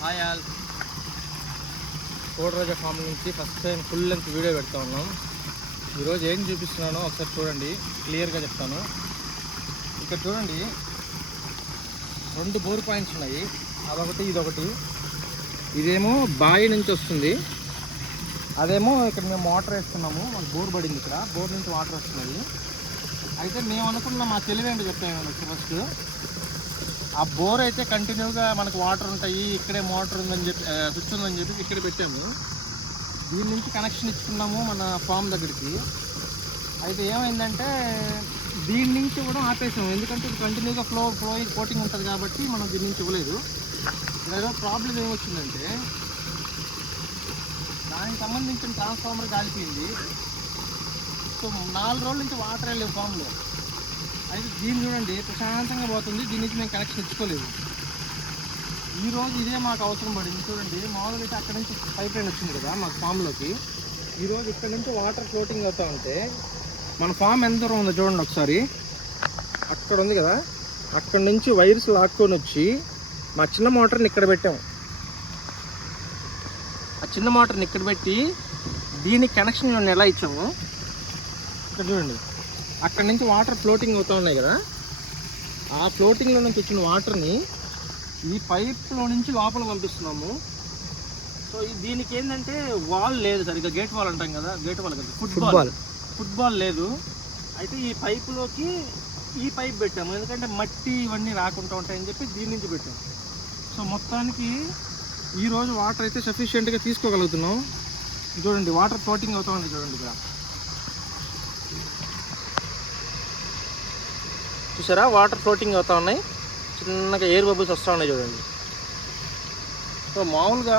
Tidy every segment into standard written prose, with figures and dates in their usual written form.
Hi all. Kodiraja farm నుంచి first time full length video పెడతా ఉన్నాం. ఈరోజు ఏం చూపిస్తున్నానో ఒకసారి చూడండి, క్లియర్గా చెప్తాను. ఇక్కడ చూడండి, 2 బోర్ పాయింట్స్ ఉన్నాయి, అదొకటి ఇదొకటి. ఇదేమో బావి నుంచి వస్తుంది, అదేమో ఇక్కడ మేము వాటర్ వేస్తున్నాము. మాకు బోర్ పడింది, ఇక్కడ బోర్ నుంచి వాటర్ వస్తున్నాయి. అయితే మేము అనుకున్న మా తెలివేంటి చెప్పాము ఫస్ట్, ఆ బోర్ అయితే కంటిన్యూగా మనకు వాటర్ ఉంటాయి, ఇక్కడే మోటార్ ఉందని చెప్పి స్విచ్ ఉందని చెప్పి ఇక్కడ పెట్టాము. దీని నుంచి కనెక్షన్ ఇచ్చుకున్నాము మన ఫామ్ దగ్గరికి. అయితే ఏమైందంటే దీని నుంచి ఇవ్వడం ఆపేసాము, ఎందుకంటే ఇది కంటిన్యూగా ఫ్లో కోటింగ్ ఉంటుంది కాబట్టి మనం దీని నుంచి ఇవ్వలేదు. ఏదో ప్రాబ్లం ఏమొచ్చిందంటే దానికి సంబంధించిన ట్రాన్స్ఫార్మర్ కాలిపోయింది. సో 4 రోజుల నుంచి వాటర్ వెళ్ళేవి ఫామ్లో. అయితే దీన్ని చూడండి ప్రశాంతంగా పోతుంది, దీని నుంచి మేము కనెక్షన్ ఇచ్చుకోలేదు. ఈరోజు ఇదే మాకు అవసరం పడింది. చూడండి, మామూలుగా అయితే అక్కడ నుంచి పైప్ లైన్ వచ్చింది కదా మాకు ఫామ్లోకి. ఈరోజు ఇక్కడ నుంచి వాటర్ ఫ్లోటింగ్ అవుతూ ఉంటే మన ఫామ్ ఎంత దూరం ఉందో చూడండి ఒకసారి. అక్కడ ఉంది కదా, అక్కడ నుంచి వైర్స్ లాక్కొని వచ్చి మా చిన్న మోటార్ని ఇక్కడ పెట్టాము. ఆ చిన్న మోటార్ని ఇక్కడ పెట్టి దీనికి కనెక్షన్ మేము ఎలా ఇచ్చాము ఇక్కడ చూడండి. అక్కడ నుంచి వాటర్ ఫ్లోటింగ్ అవుతూ ఉన్నాయి కదా, ఆ ఫ్లోటింగ్లో నుంచి వచ్చిన వాటర్ని ఈ పైప్లో నుంచి లోపల పంపిస్తున్నాము. సో దీనికి ఏంటంటే వాల్ లేదు సరిగ్గా, గేట్ వాల్ అంటాం కదా, గేట్ వాల్ కదా, ఫుట్బాల్ లేదు. అయితే ఈ పైపులోకి ఈ పైప్ పెట్టాము, ఎందుకంటే మట్టి ఇవన్నీ రాకుండా ఉంటాయని చెప్పి దీని నుంచి పెట్టాము. సో మొత్తానికి ఈరోజు వాటర్ అయితే సఫిషియెంట్గా తీసుకోగలుగుతున్నాం. చూడండి వాటర్ ఫ్లోటింగ్ అవుతూ ఉంది చూడండి, ఇక్కడ చూసారా వాటర్ ఫ్లోటింగ్ అవుతూ ఉన్నాయి, చిన్నగా ఎయిర్ బబుల్స్ వస్తూ ఉన్నాయి చూడండి. సో మామూలుగా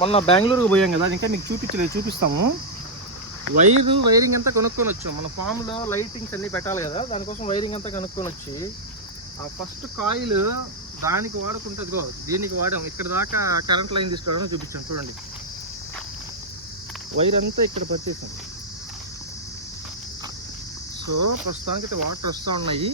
మొన్న బెంగళూరుకు పోయాం కదా, ఇంకా మీకు చూపించలేదు, చూపిస్తాము. వైరింగ్ అంతా కొనుక్కొని వచ్చాం. మన ఫామ్లో లైటింగ్స్ అన్నీ పెట్టాలి కదా, దానికోసం వైరింగ్ అంతా కనుక్కొని వచ్చి ఆ ఫస్ట్ కాయిల్ దానికి వాడుకుంటుందిగో దీనికి వాడాం. ఇక్కడ దాకా కరెంట్ లైన్ తీసుకోవడం చూపించాం చూడండి. వైర్ అంతా ఇక్కడ పట్టేసాం. సో ప్రస్తుతానికి అయితే వాటర్ వస్తూ ఉన్నాయి.